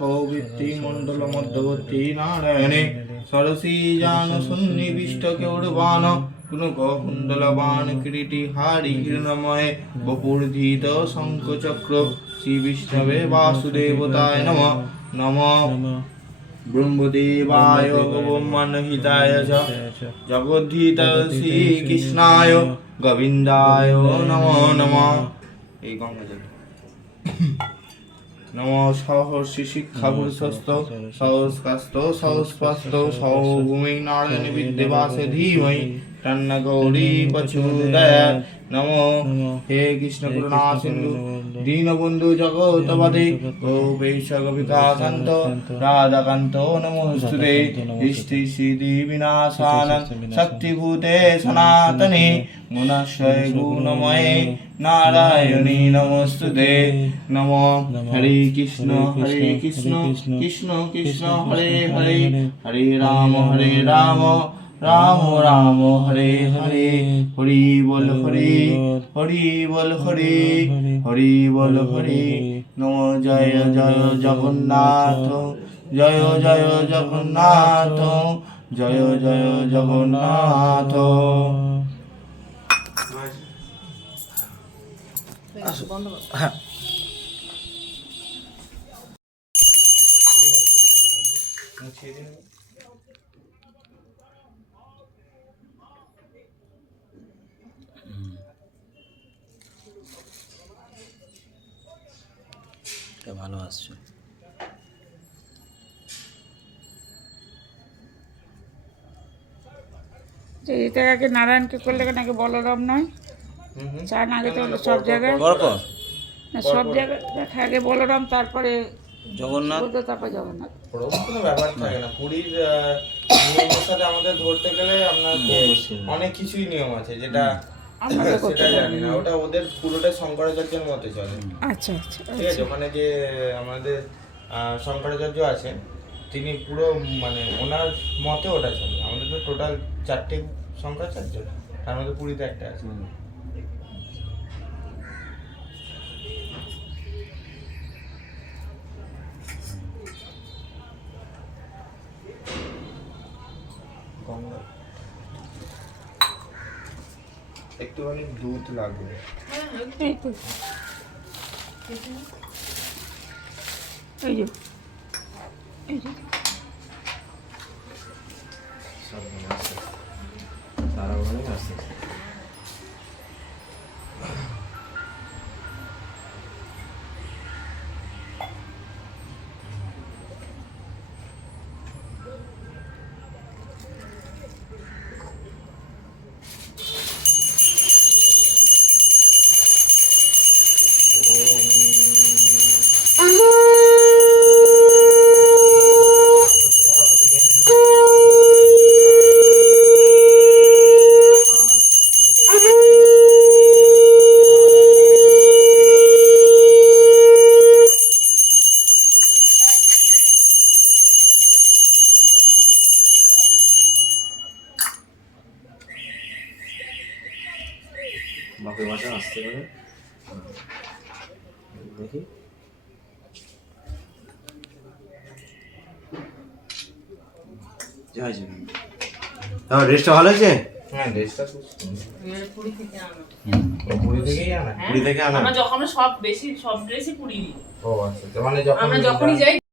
সৌভিত্তি মণ্ডল মধ্যবর্তী নারায়ণে সরসী জান সন্নিবিষ্ট কেউড়বান কুনক কুণ্ডলবান কিরীটি হারি হিরণময়ে বপুর্ধিত শঙ্খচক্র শ্রী বিষ্ণবে বাসুদেবতায় নমঃ নমঃ ব্রহ্মদেবায় ব্রহ্মণহিতায় চ জগদ্ধিতায় শ্রীকৃষ্ণায় গোবিন্দায় নমো নমঃ। এই গঙ্গা জল নমো সহর্ষি শিক্ষা পুরুষস্থ সহস্কাস্ত সহস্পাস্ত সহভূমি নারায়ণ বিদ্যবাসে ধীমহি তন্ন গৌরী প্রচোদয়াৎ। নমো হে কৃষ্ণ করুণা সিন্ধু দীনবন্ধু জগৎপতে গোপেশ গোপিকাকান্ত রাধাকান্ত নমোস্তুতে। ইষ্টি সিদ্ধি বিনাশানং শক্তিভূতে সনাতনে গুণাশ্রয় গুণময়ে নারায়ণী নমোস্তুতে। নমো হরে কৃষ্ণ কৃষ্ণ কৃষ্ণ হরে হরে হরে রাম রাম রাম হরে হরে হরি বল হরে হরি বল হরে হরি বল হরে। নমো জয় জয় জগন্নাথ জয় জয় জগন্নাথ জয় জয় জগন্নাথ। হ্যাঁ ভালো আসছে। এটা আগে নারায়ণকে করলে নাকি বলরাম নয় চান আগে তো সব জায়গায় পরপর না, সব জায়গায় দেখা আগে বলরাম তারপরে জগন্নাথ তারপরে জগন্নাথ। ওরকম কোনো ব্যাপার থাকে না। পুরীর নিয়মের সাথে আমাদের ধরতে গেলে আপনাকে অনেক কিছুই নিয়ম আছে যেটা সেটা জানি না। ওটা ওদের পুরোটা শঙ্করাচার্যের মতে চলে। আচ্ছা আচ্ছা ঠিক আছে। ওখানে যে আমাদের শঙ্করাচার্য আছে তিনি পুরো মানে ওনার মতে ওটা চলে। আমাদের তো টোটাল 4টে শঙ্করাচার্য, তার মধ্যে পুরীতে একটা আছে। একটুখানি দুধ লাগবে। এই তো এই যে এই যে সারা ওখানে আসছে। বাপের মাথা আসতে পারে দেখি। জয় জয়। তাহলে রেস্টটা ভালো হয়েছে? হ্যাঁ রেস্টটা খুব পুরী থেকে আনা। পুরী থেকেই আনা। পুরী থেকে আনা। আমরা যখন সব বেশি সব ড্রেসই পুরী। ও আচ্ছা। মানে আমরা যখনই যাই